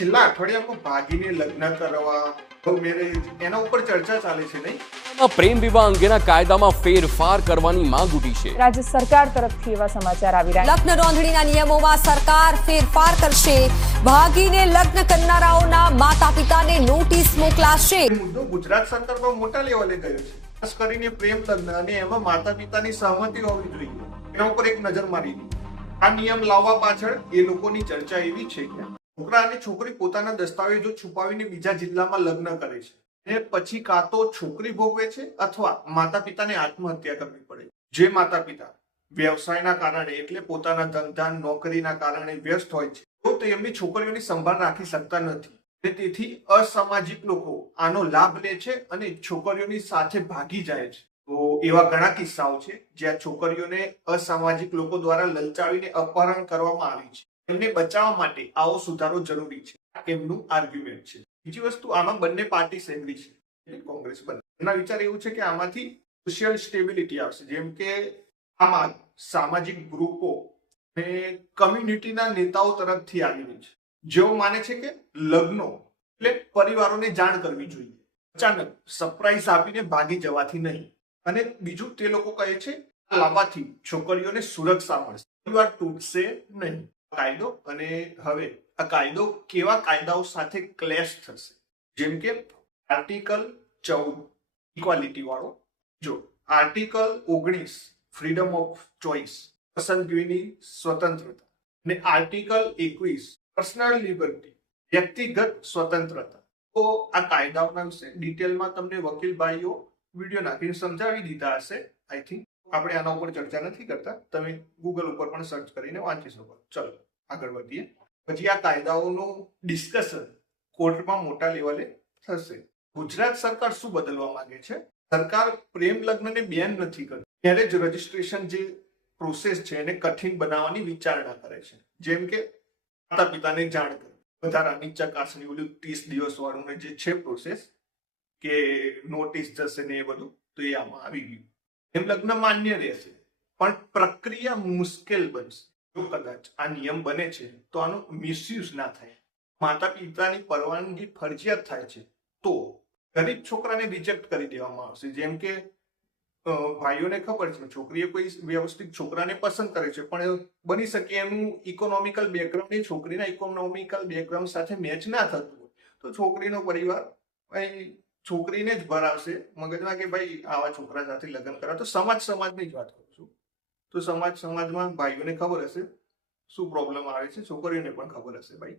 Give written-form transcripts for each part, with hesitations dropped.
છેલ્લા અઠવાડિયામાં ભાગીને લગ્ન કરવા, લવ મેરેજ, એના ઉપર ચર્ચા ચાલે છે નહીં? પ્રેમ વિવાહ અંગેના કાયદામાં ફેરફાર કરવાની માંગ ઉઠી છે. રાજ્ય સરકાર તરફથી એવા સમાચાર આવી રહ્યા છે. લગ્ન નોંધણીના નિયમોમાં સરકાર ફેરફાર કરશે. ભાગીને લગ્ન કરનારાઓના માતા પિતાને નોટિસ મોકલાશે. એ મુદ્દો ગુજરાત સરકારમાં મોટા લેવલે ગયો છે. ખાસ કરીને પ્રેમ લગ્ન અને એમાં માતા પિતાની સહમતિ હોવી જોઈએ, એના ઉપર એક નજર મારી દીધી. આ નિયમ લાવવા પાછળ એ લોકોની ચર્ચા એવી છે કે છોકરા અને છોકરી પોતાના દસ્તાવેજો છુપાવીને બીજા જિલ્લામાં લગ્ન કરે છે, એ પછી કાં તો છોકરી ભોગવે છે અથવા માતા પિતાને આત્મહત્યા કરવી પડે. જે માતા પિતા વ્યવસાયના કારણે એટલે પોતાના ધંધા નોકરીના કારણે વ્યસ્ત હોય છે તો તેમની છોકરીઓની સંભાળ રાખી શકતા નથી, અને તેથી અસામાજિક લોકો આનો લાભ લે છે અને છોકરીઓની સાથે ભાગી જાય છે. તો એવા ઘણા કિસ્સાઓ છે જ્યાં છોકરીઓને અસામાજિક લોકો દ્વારા લલચાવીને અપહરણ કરવામાં આવી છે. એમને બચાવવા માટે આવો સુધારો જરૂરી છે, એમનું આર્ગ્યુમેન્ટ છે. બીજી વસ્તુ, આમાં બંને પાર્ટી એગ્રી છે, કોંગ્રેસ બંને. એમના વિચાર એવું છે કે આમાંથી સોશિયલ સ્ટેબિલિટી આવશે, જેમ કે આમાં સામાજિક ગ્રુપો અને કમ્યુનિટીના નેતાઓ તરફથી આવેલી છે, જેઓ માને છે કે લગ્નો એટલે પરિવારોને જાણ કરવી જોઈએ, અચાનક સરપ્રાઈઝ આપીને ભાગી જવાથી નહીં. અને બીજું, તે લોકો કહે છે લાવવાથી છોકરીઓને સુરક્ષા મળશે, પરિવાર તૂટશે નહીં. કાયદો અને હવે આ કાયદો કેવા કાયદાઓ સાથે ક્લેશ થશે, જેમ કે આર્ટિકલ 14 ઇક્વાલિટી વાળો, જો આર્ટિકલ 19 ફ્રીડમ ઓફ ચોઇસ પસંદગીની સ્વતંત્રતા, અને આર્ટિકલ 21 પર્સનલ લિબર્ટી વ્યક્તિગત સ્વતંત્રતા. તો આ કાયદાઓના વિશે ડિટેલમાં તમને વકીલ ભાઈઓ વિડીયો નાખીને સમજાવી દીધા હશે. આઈ થિંક આપણે આના ઉપર ચર્ચા નથી કરતા, તમે ગૂગલ ઉપર પણ સર્ચ કરીને વાંચી શકો. ચલો આગળ વધીએ. પછી આ કાયદાઓનું ડિસ્કશન કોર્ટમાં મોટા લેવલે થશે. ગુજરાત સરકાર શું બદલવા માંગે છે? સરકાર પ્રેમ લગ્નને બેન નથી કરતી, મેરેજ રજીસ્ટ્રેશન જે પ્રોસેસ છે એને કઠિન બનાવવાની વિચારણા કરે છે, જેમ કે માતા પિતાને જાણ કરવી, વધારાની ચકાસણી, ઓલું 30 દિવસ વાળું જે છે પ્રોસેસ કે નોટિસ જશે ને એ બધું, તો એ આમાં આવી ગયું. એમ લગ્ન માન્ય રહેશે પણ પ્રક્રિયા મુશ્કેલ બનશે. જો કદાચ આ નિયમ બને છે તો આનો મિસયુઝ ના થાય, માતા પિતાની પરવાનગી ફરજિયાત થાય છે તો ગરીબ છોકરાને રિજેક્ટ કરી દેવામાં આવશે. જેમ કે ભાઈઓને ખબર છે છોકરીએ કોઈ વ્યવસ્થિત છોકરાને પસંદ કરે છે, પણ બની શકે એનું ઇકોનોમિકલ બેકગ્રાઉન્ડ એ છોકરીના ઇકોનોમિકલ બેકગ્રાઉન્ડ સાથે મેચ ના થતું હોય, તો છોકરીનો પરિવાર છોકરીને જ ભરાવશે મગજમાં કે ભાઈ આવા છોકરા સાથે લગ્ન કરા. તો સમાજની જ વાત કરું છું, તો સમાજમાં ભાઈઓને ખબર હશે શું પ્રોબ્લેમ આવે છે, છોકરીઓને પણ ખબર હશે ભાઈ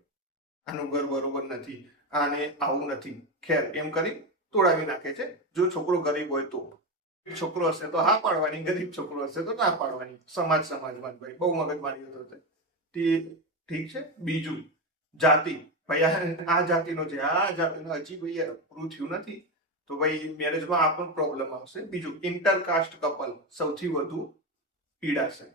આનું ઘર બરોબર નથી, આને આવું નથી, ખેર એમ કરી તોડાવી નાખે છે. જો છોકરો ગરીબ હોય તો, છોકરો હશે તો હા પાડવાની, ગરીબ છોકરો હશે તો ના પાડવાની. સમાજમાં ભાઈ બહુ મગજમારી થશે. ઠીક છે. બીજું, જાતિ, ભાઈ આ જાતિનો છે, આ જાતિનો હજી ભાઈ પૂરું થયું નથી, તો ભાઈ મેરેજમાં આ પણ પ્રોબ્લેમ આવશે. બીજું, ઇન્ટરકાસ્ટ કપલ સૌથી વધુ પીડાશે.